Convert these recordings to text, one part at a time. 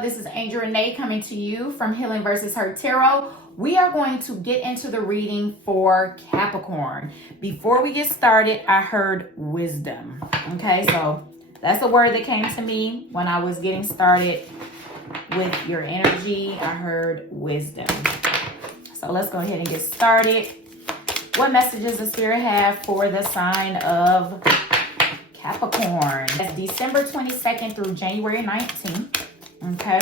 love? This is Angel Renee coming to you from Healing versus Hurt Tarot. We are going to get into the reading for Capricorn. Before we get started, I heard wisdom. Okay, so that's the word that came to me when I was getting started with your energy. I heard wisdom. So let's go ahead and get started. What messages does Spirit have for the sign of Capricorn? That's December 22nd through January 19th. Okay.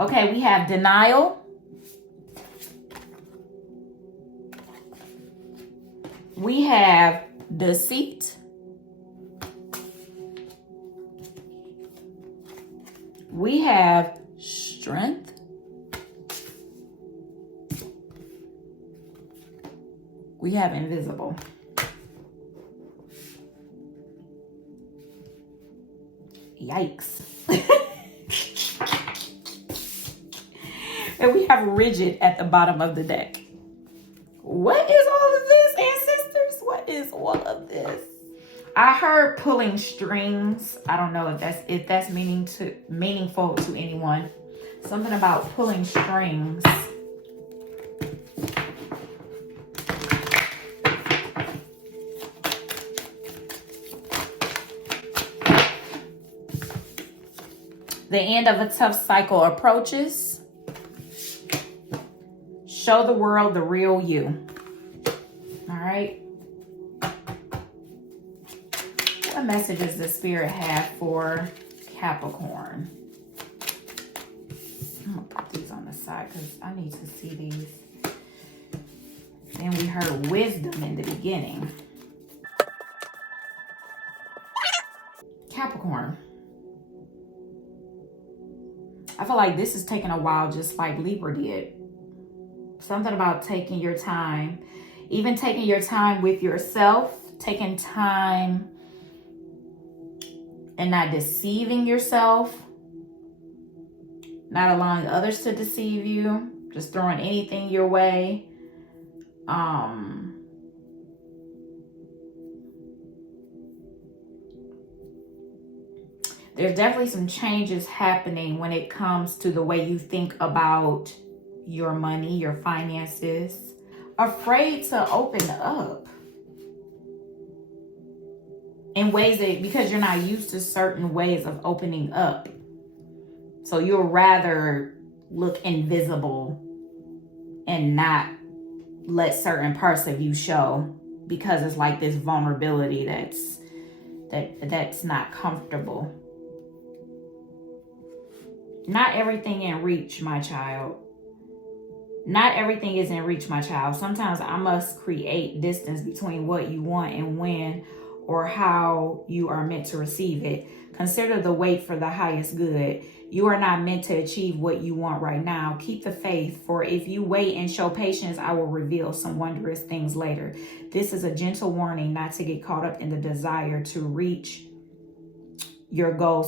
Okay, we have denial. We have deceit. We have strength. We have invisible. Yikes. And we have rigid at the bottom of the deck. What is all of this, ancestors? What is all of this? I heard pulling strings. I don't know if that's meaningful to anyone. Something about pulling strings. The end of a tough cycle approaches. Show the world the real you. All right. What messages does Spirit have for Capricorn? I'm going to put these on the side because I need to see these. Then we heard wisdom in the beginning. Capricorn. I feel like this is taking a while, just like Libra did. Something about taking your time, even taking your time with yourself, taking time and not deceiving yourself, not allowing others to deceive you, just throwing anything your way. There's definitely some changes happening when it comes to the way you think about your money, your finances. Afraid to open up in ways that, because you're not used to certain ways of opening up. So you'll rather look invisible and not let certain parts of you show, because it's like this vulnerability that's not comfortable. Not everything in reach, my child. Not everything is in reach, my child. Sometimes I must create distance between what you want and when or how you are meant to receive it. Consider the wait for the highest good. You are not meant to achieve what you want right now. Keep the faith, for if you wait and show patience, I will reveal some wondrous things later. This is a gentle warning not to get caught up in the desire to reach your goal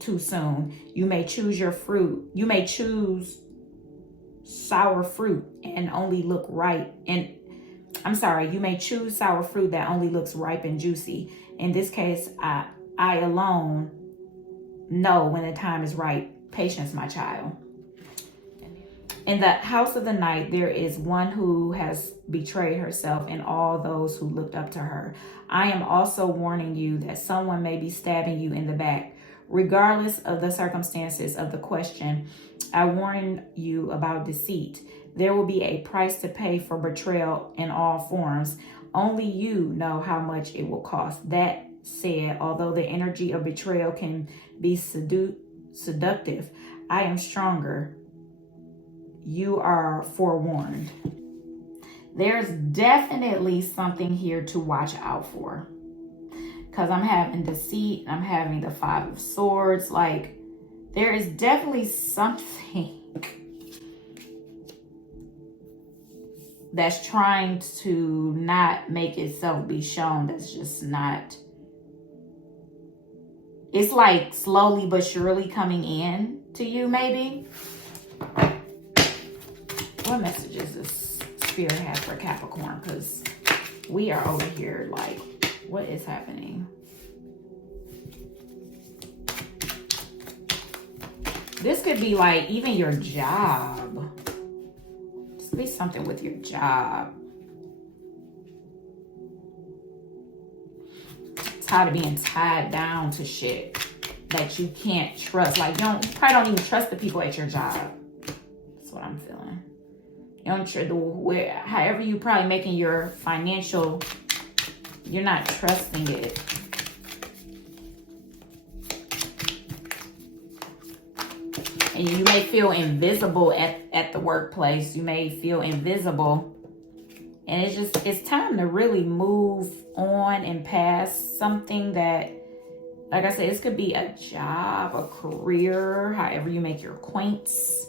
too soon. You may choose your fruit. You may choose sour fruit and only look ripe. And you may choose sour fruit that only looks ripe and juicy. In this case, I alone know when the time is right. Patience, my child. In the house of the night, there is one who has betrayed herself and all those who looked up to her. I am also warning you that someone may be stabbing you in the back. Regardless of the circumstances of the question, I warn you about deceit. There will be a price to pay for betrayal in all forms. Only you know how much it will cost. That said, although the energy of betrayal can be seductive, I am stronger. You are forewarned. There's definitely something here to watch out for. Because I'm having deceit. I'm having the 5 of Swords. Like, there is definitely something that's trying to not make itself be shown. That's just not. It's like slowly but surely coming in to you, maybe. What messages does Spirit have for Capricorn? Because we are over here like, what is happening? This could be like even your job. This could be something with your job. Tired of being tied down to shit that you can't trust. Like you probably don't even trust the people at your job. That's what I'm feeling. You don't trust however you probably making your financial, you're not trusting it. And you may feel invisible at the workplace. You may feel invisible. And it's time to really move on and past something that, like I said, this could be a job, a career, however you make your acquaintance.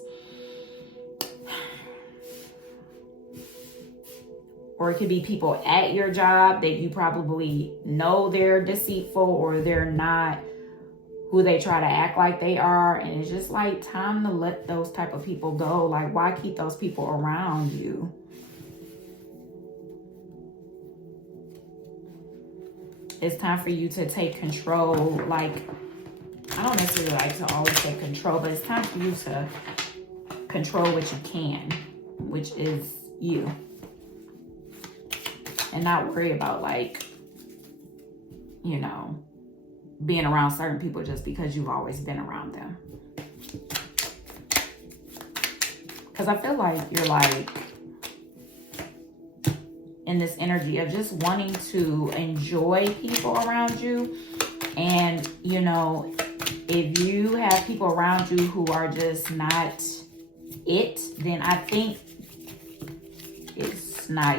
Or it could be people at your job that you probably know they're deceitful or they're not who they try to act like they are. And it's just like time to let those type of people go. Like, why keep those people around you? It's time for you to take control. Like, I don't necessarily like to always take control, but it's time for you to control what you can, which is you. And not worry about, like, you know, being around certain people just because you've always been around them. Because I feel like you're like in this energy of just wanting to enjoy people around you. And, you know, if you have people around you who are just not it, then I think it's not,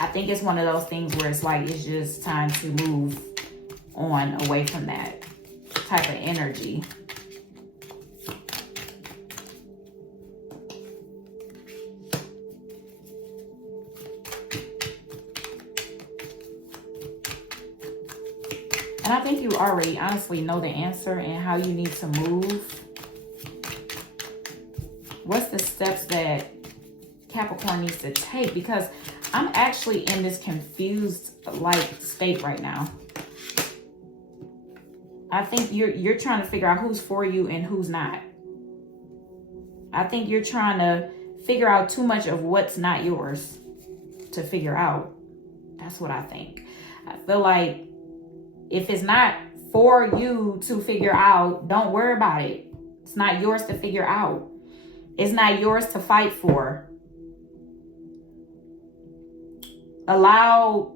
I think it's one of those things where it's like, it's just time to move on away from that type of energy. And I think you already honestly know the answer and how you need to move. What's the steps that Capricorn needs to take? Because I'm actually in this confused like state right now. I think you're trying to figure out who's for you and who's not. I think you're trying to figure out too much of what's not yours to figure out. That's what I think. I feel like if it's not for you to figure out, don't worry about it. It's not yours to figure out. It's not yours to fight for. Allow,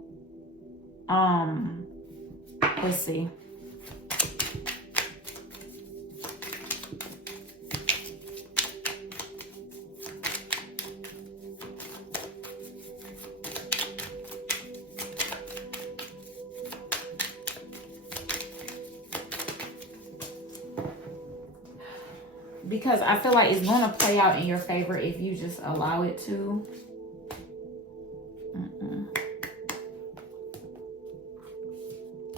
let's see. Because I feel like it's going to play out in your favor if you just allow it to.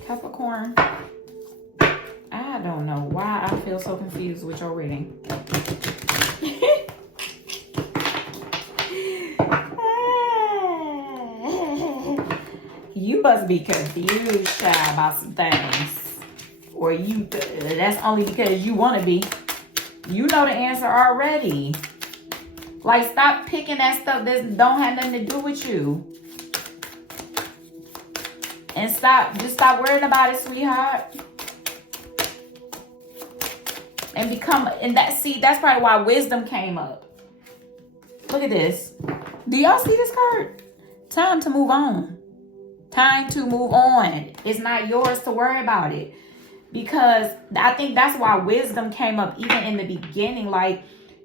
Capricorn, I don't know why I feel so confused with your reading. You must be confused, child, about some things. Or that's only because you want to be. You know the answer already. Like, stop picking that stuff that don't have nothing to do with you. And just stop worrying about it, sweetheart. And that's probably why wisdom came up. Look at this. Do y'all see this card? Time to move on. Time to move on. It's not yours to worry about it. Because I think that's why wisdom came up even in the beginning. Like,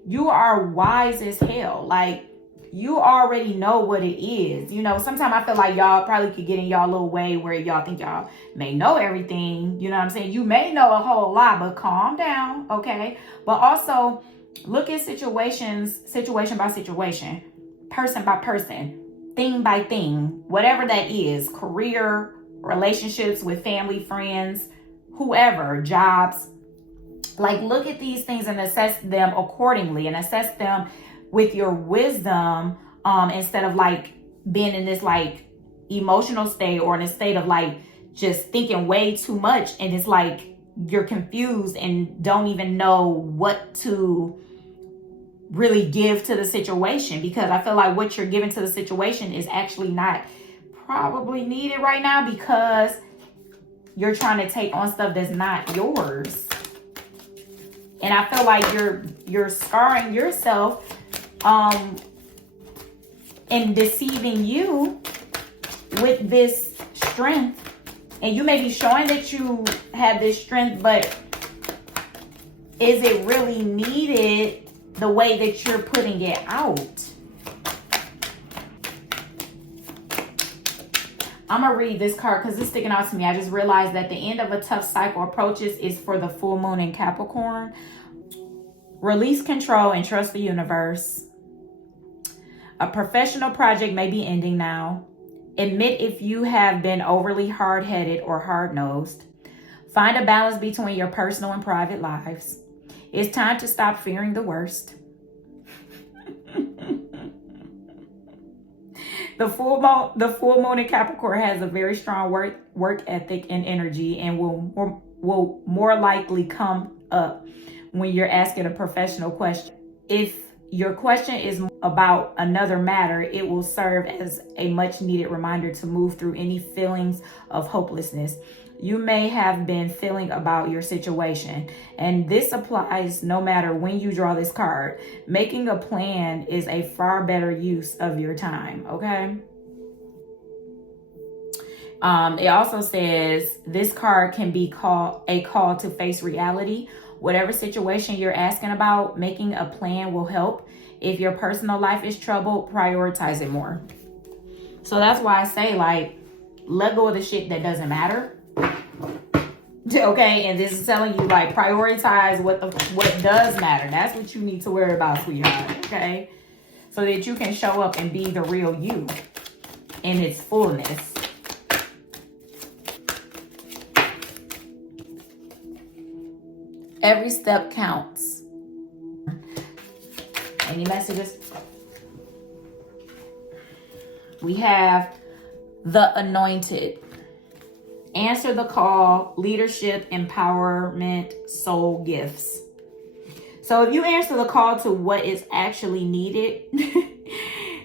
you are wise as hell. Like, you already know what it is. You know, sometimes I feel like y'all probably could get in y'all little way where y'all think y'all may know everything. You know what I'm saying? You may know a whole lot, but calm down, okay? But also, look at situations, situation by situation, person by person, thing by thing, whatever that is, career, relationships with family, friends, whoever, jobs. Like, look at these things and assess them accordingly and assess them with your wisdom, instead of like being in this like emotional state or in a state of like just thinking way too much, and it's like you're confused and don't even know what to really give to the situation, because I feel like what you're giving to the situation is actually not probably needed right now, because you're trying to take on stuff that's not yours. And I feel like you're scarring yourself and deceiving you with this strength. And you may be showing that you have this strength, but is it really needed the way that you're putting it out? I'm going to read this card because it's sticking out to me. I just realized that the end of a tough cycle approaches is for the full moon in Capricorn. Release control and trust the universe. A professional project may be ending now. Admit if you have been overly hard-headed or hard-nosed. Find a balance between your personal and private lives. It's time to stop fearing the worst. The full moon in Capricorn has a very strong work ethic and energy, and will more likely come up when you're asking a professional question. If your question is about another matter, it will serve as a much needed reminder to move through any feelings of hopelessness you may have been feeling about your situation. And this applies no matter when you draw this card. Making a plan is a far better use of your time, okay? It also says this card can be called a call to face reality. Whatever situation you're asking about, making a plan will help. If your personal life is troubled, prioritize it more. So that's why I say, like, let go of the shit that doesn't matter. Okay, and this is telling you, like, prioritize what does matter. That's what you need to worry about, sweetheart. Okay, so that you can show up and be the real you in its fullness. Every step counts. Any messages? We have the Anointed. Answer the call, leadership, empowerment, soul gifts. So if you answer the call to what is actually needed,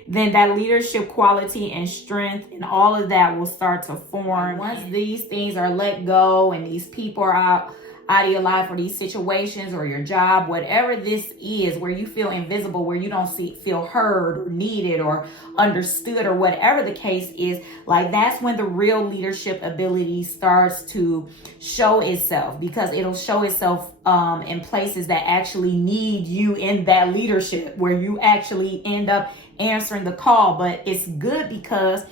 then that leadership quality and strength and all of that will start to form. Once these things are let go and these people are out of your life, or these situations or your job, whatever this is, where you feel invisible, where you don't feel heard or needed or understood, or whatever the case is, like, that's when the real leadership ability starts to show itself, because it'll show itself in places that actually need you in that leadership, where you actually end up answering the call. But it's good because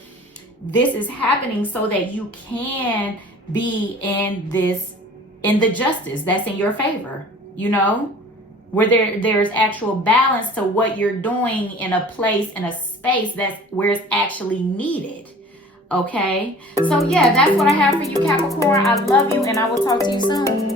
this is happening so that you can be in the justice that's in your favor, you know, where there's actual balance to what you're doing in a place, in a space that's where it's actually needed. Okay, so yeah, that's what I have for you, Capricorn. I love you, and I will talk to you soon.